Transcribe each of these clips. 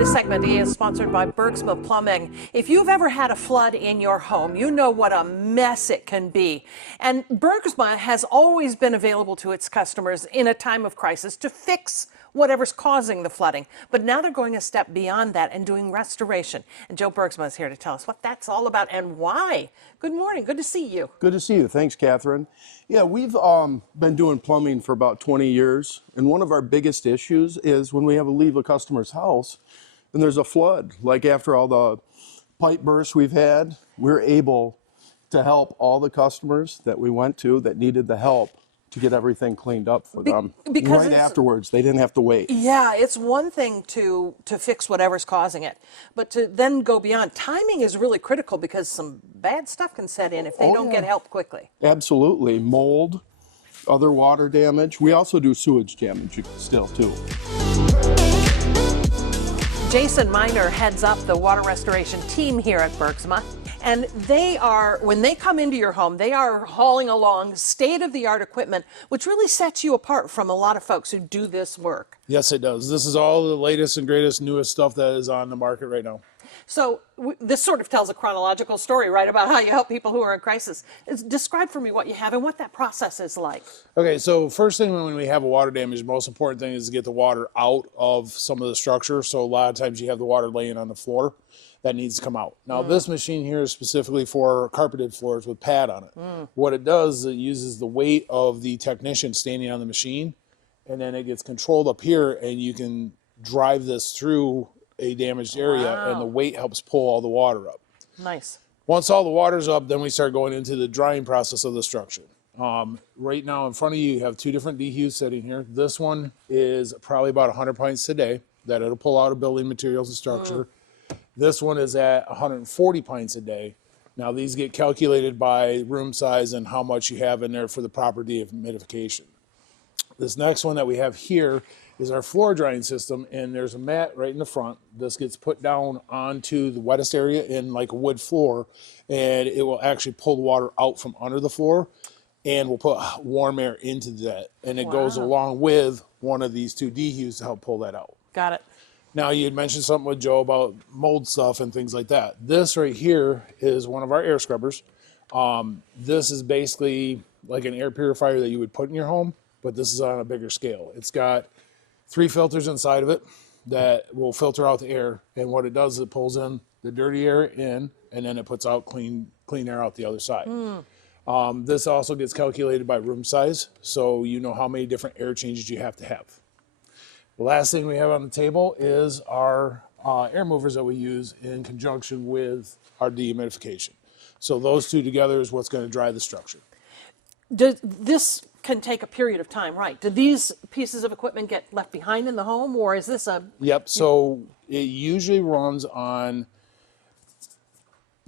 This segment is sponsored by Bergsma Plumbing. If you've ever had a flood in your home, you know what a mess it can be. And Bergsma has always been available to its customers in a time of crisis to fix whatever's causing the flooding. But now they're going a step beyond that and doing restoration. And Joe Bergsma is here to tell us what that's all about and why. Good morning. Good to see you. Good to see you. Thanks, Catherine. Yeah, we've been doing plumbing for about 20 years. And one of our biggest issues is when we have to leave a customer's house and there's a flood, like after all the pipe bursts we've had, we're able to help all the customers that we went to that needed the help to get everything cleaned up for them because right afterwards. They didn't have to wait. Yeah, it's one thing to fix whatever's causing it, but to then go beyond. Timing is really critical because some bad stuff can set in if they don't get help quickly. Absolutely. Mold, other water damage. We also do sewage damage still too. Jason Miner heads up the water restoration team here at Bergsma. And they are, when they come into your home, they are hauling along state-of-the-art equipment, which really sets you apart from a lot of folks who do this work. Yes, it does. This is all the latest and greatest, newest stuff that is on the market right now. So this sort of tells a chronological story, right, about how you help people who are in crisis. Describe for me what you have and what that process is like. Okay, so first thing when we have a water damage, the most important thing is to get the water out of some of the structure. So a lot of times you have the water laying on the floor. That needs to come out. Now this machine here is specifically for carpeted floors with pad on it. What it does is it uses the weight of the technician standing on the machine, and then it gets controlled up here, and you can drive this through a damaged area, and the weight helps pull all the water up. Nice. Once all the water's up, then we start going into the drying process of the structure. Right now in front of you, you have two different dehues sitting here. This one is probably about 100 pints a day that it'll pull out of building materials and structure. This one is at 140 pints a day. Now these get calculated by room size and how much you have in there for the proper dehumidification. This next one that we have here is our floor drying system, and there's a mat right in the front. This gets put down onto the wettest area in like a wood floor, and it will actually pull the water out from under the floor, and we'll put warm air into that. And it goes along with one of these two dehues to help pull that out. Got it. Now, you had mentioned something with Joe about mold stuff and things like that. This right here is one of our air scrubbers. This is basically like an air purifier that you would put in your home, but this is on a bigger scale. It's got 3 filters inside of it that will filter out the air. And what it does is it pulls in the dirty air in, and then it puts out clean air out the other side. This also gets calculated by room size, so you know how many different air changes you have to have. The last thing we have on the table is our air movers that we use in conjunction with our dehumidification. So those two together is what's going to dry the structure. This can take a period of time, right? Do these pieces of equipment get left behind in the home, or is this a... Yep, so it usually runs on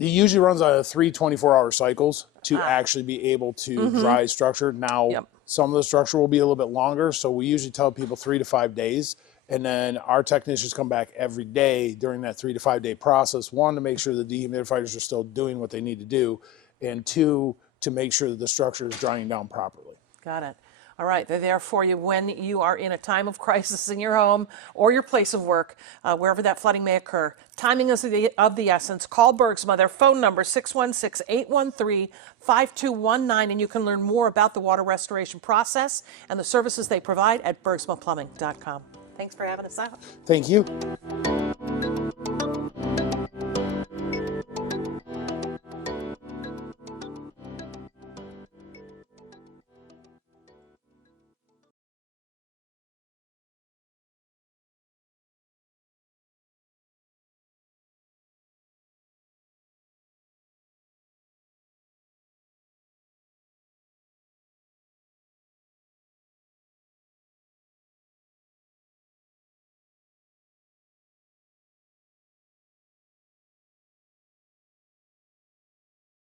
a 3 24-hour cycles to actually be able to dry structure. Now, some of the structure will be a little bit longer, so we usually tell people 3 to 5 days, and then our technicians come back every day during that 3 to 5 day process. 1, to make sure the dehumidifiers are still doing what they need to do, and 2, to make sure that the structure is drying down properly. Got it. All right, they're there for you when you are in a time of crisis in your home or your place of work, wherever that flooding may occur. Timing is of the essence. Call Bergsma. Their phone number, 616-813-5219, and you can learn more about the water restoration process and the services they provide at bergsmaplumbing.com. Thanks for having us out. Thank you.